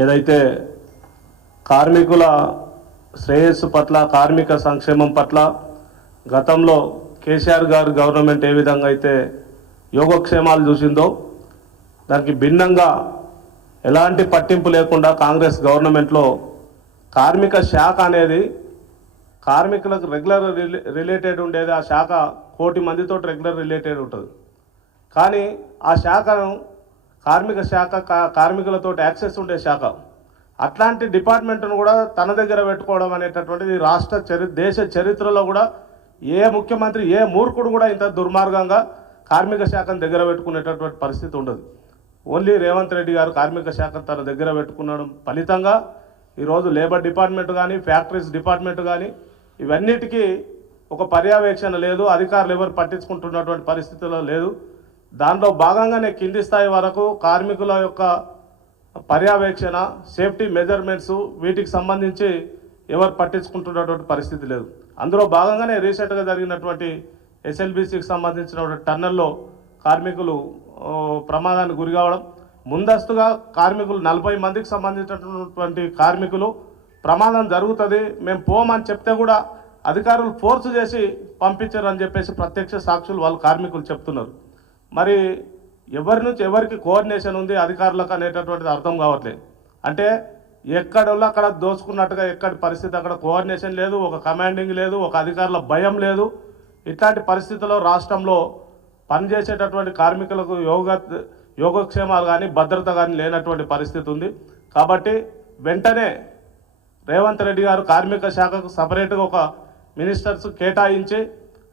ఏదైతే కార్మికుల శ్రేయస్సు పట్ల కార్మిక సంక్షేమం పట్ల గతంలో కేసీఆర్ గారు గవర్నమెంట్ ఏ విధంగా అయితే యోగక్షేమాలు చూసిందో దానికి భిన్నంగా ఎలాంటి పట్టింపు లేకుండా కాంగ్రెస్ గవర్నమెంట్లో కార్మిక శాఖ అనేది కార్మికులకు రెగ్యులర్ రిలేటెడ్ ఉండేది. ఆ శాఖ 1 కోటి మందితో రెగ్యులర్ రిలేటెడ్ ఉంటుంది. కానీ ఆ శాఖను కార్మిక శాఖ కార్మికులతో యాక్సెస్ ఉండే శాఖ అట్లాంటి డిపార్ట్మెంట్ను కూడా తన దగ్గర పెట్టుకోవడం అనేటటువంటిది దేశ చరిత్రలో కూడా ఏ ముఖ్యమంత్రి ఏ మూర్ఖుడు కూడా ఇంత దుర్మార్గంగా కార్మిక శాఖను దగ్గర పెట్టుకునేటటువంటి పరిస్థితి ఉండదు. ఓన్లీ రేవంత్ రెడ్డి గారు కార్మిక శాఖ తన దగ్గర పెట్టుకునడం ఫలితంగా ఈరోజు లేబర్ డిపార్ట్మెంట్ కానీ ఫ్యాక్టరీస్ డిపార్ట్మెంట్ కానీ ఇవన్నిటికీ ఒక పర్యవేక్షణ లేదు, అధికారులు ఎవరు పట్టించుకుంటున్నటువంటి పరిస్థితుల్లో లేదు. దానిలో భాగంగానే కింది స్థాయి వరకు కార్మికుల యొక్క పర్యవేక్షణ, సేఫ్టీ మెజర్మెంట్స్ వీటికి సంబంధించి ఎవరు పట్టించుకుంటున్నటువంటి పరిస్థితి లేదు. అందులో భాగంగానే రీసెంట్గా జరిగినటువంటి ఎస్ఎల్బీసీకి సంబంధించిన టన్నల్లో కార్మికులు ప్రమాదానికి గురి కావడం, ముందస్తుగా కార్మికులు 40 మందికి సంబంధించినటువంటి కార్మికులు ప్రమాదం జరుగుతుంది మేము పోమని చెప్తే కూడా అధికారులు ఫోర్స్ చేసి పంపించారని చెప్పేసి ప్రత్యక్ష సాక్షులు వాళ్ళు కార్మికులు చెప్తున్నారు. మరి ఎవరి నుంచి ఎవరికి కోఆర్డినేషన్ ఉంది అధికారులకు అనేటటువంటిది అర్థం కావట్లేదు. అంటే ఎక్కడోళ్ళు అక్కడ దోచుకున్నట్టుగా ఎక్కడి పరిస్థితి అక్కడ కోఆర్డినేషన్ లేదు, ఒక కమాండింగ్ లేదు, ఒక అధికారుల భయం లేదు. ఇట్లాంటి పరిస్థితుల్లో రాష్ట్రంలో పనిచేసేటటువంటి కార్మికులకు యోగక్షేమాలు కానీ భద్రత కానీ లేనటువంటి పరిస్థితి ఉంది. కాబట్టి వెంటనే రేవంత్ రెడ్డి గారు కార్మిక శాఖకు సపరేట్గా ఒక మినిస్టర్స్ కేటాయించి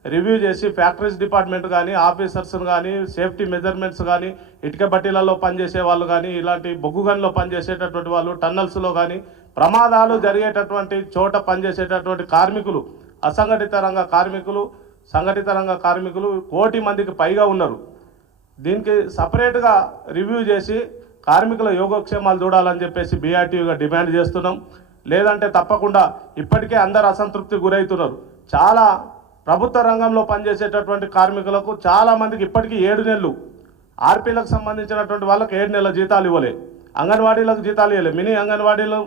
రివ్యూ చేసి ఫ్యాక్టరీస్ డిపార్ట్మెంట్ కానీ ఆఫీసర్స్ను కానీ సేఫ్టీ మెజర్మెంట్స్ కానీ ఇటుక బట్టీలలో పనిచేసే వాళ్ళు కానీ ఇలాంటి బొగ్గు గన్లో పనిచేసేటటువంటి వాళ్ళు టన్నల్స్లో కానీ ప్రమాదాలు జరిగేటటువంటి చోట పనిచేసేటటువంటి కార్మికులు అసంఘటిత రంగ కార్మికులు సంఘటిత రంగ కార్మికులు 1 కోటి మందికి పైగా ఉన్నారు. దీనికి సపరేట్గా రివ్యూ చేసి కార్మికుల యోగక్షేమాలు చూడాలని చెప్పేసి బీఆర్టీయూగా డిమాండ్ చేస్తున్నాం. లేదంటే తప్పకుండా ఇప్పటికే అందరు అసంతృప్తి గురవుతున్నారు. చాలా ప్రభుత్వ రంగంలో పనిచేసేటటువంటి కార్మికులకు చాలామందికి ఇప్పటికీ 7 నెలలు, ఆర్పీలకు సంబంధించినటువంటి వాళ్ళకి 7 నెలల జీతాలు ఇవ్వలే, అంగన్వాడీలకు జీతాలు ఇవ్వలే, మినీ అంగన్వాడీలు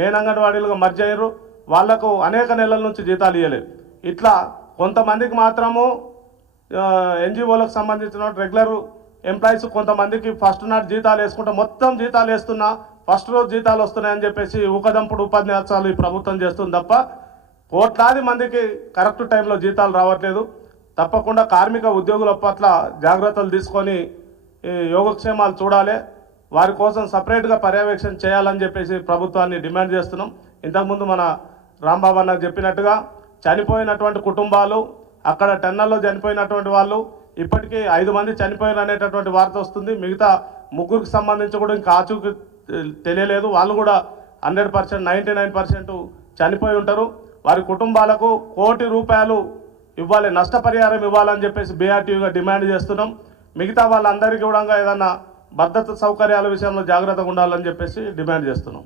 మెయిన్ అంగన్వాడీలుగా మర్జ్ అయ్యారు, వాళ్లకు అనేక నెలల నుంచి జీతాలు ఇవ్వలేదు. ఇట్లా కొంతమందికి మాత్రము ఎన్జిఓలకు సంబంధించిన రెగ్యులర్ ఎంప్లాయీస్ కొంతమందికి ఫస్ట్ నాట్ జీతాలు వేసుకుంటా మొత్తం జీతాలు వేస్తున్నా ఫస్ట్ రోజు జీతాలు వస్తున్నాయని చెప్పేసి ఊకదంపుడు ఉపన్యాసాలు ఈ ప్రభుత్వం చేస్తుంది తప్ప కోట్లాది మందికి కరెక్ట్ టైంలో జీతాలు రావట్లేదు. తప్పకుండా కార్మిక ఉద్యోగుల పట్ల జాగ్రత్తలు తీసుకొని యోగక్షేమాలు చూడాలి, వారి కోసం సపరేట్గా పర్యవేక్షణ చేయాలని చెప్పేసి ప్రభుత్వాన్ని డిమాండ్ చేస్తున్నాం. ఇంతకుముందు మన రాంబాబు అన్నకు చెప్పినట్టుగా చనిపోయినటువంటి కుటుంబాలు, అక్కడ టన్నల్లో చనిపోయినటువంటి వాళ్ళు ఇప్పటికీ 5 మంది చనిపోయారు అనేటటువంటి వార్త వస్తుంది. మిగతా 3కి సంబంధించి కూడా ఇంకా ఆచూకీ తెలియలేదు. వాళ్ళు కూడా 100%, 99% చనిపోయి ఉంటారు. వారి కుటుంబాలకు 1 కోటి రూపాయలు ఇవ్వాలి, నష్టపరిహారం ఇవ్వాలని చెప్పేసి బీఆర్టీయూగా డిమాండ్ చేస్తున్నాం. మిగతా వాళ్ళందరికీ కూడా ఏదన్నా భద్రత సౌకర్యాల విషయంలో జాగ్రత్తగా ఉండాలని చెప్పేసి డిమాండ్ చేస్తున్నాం.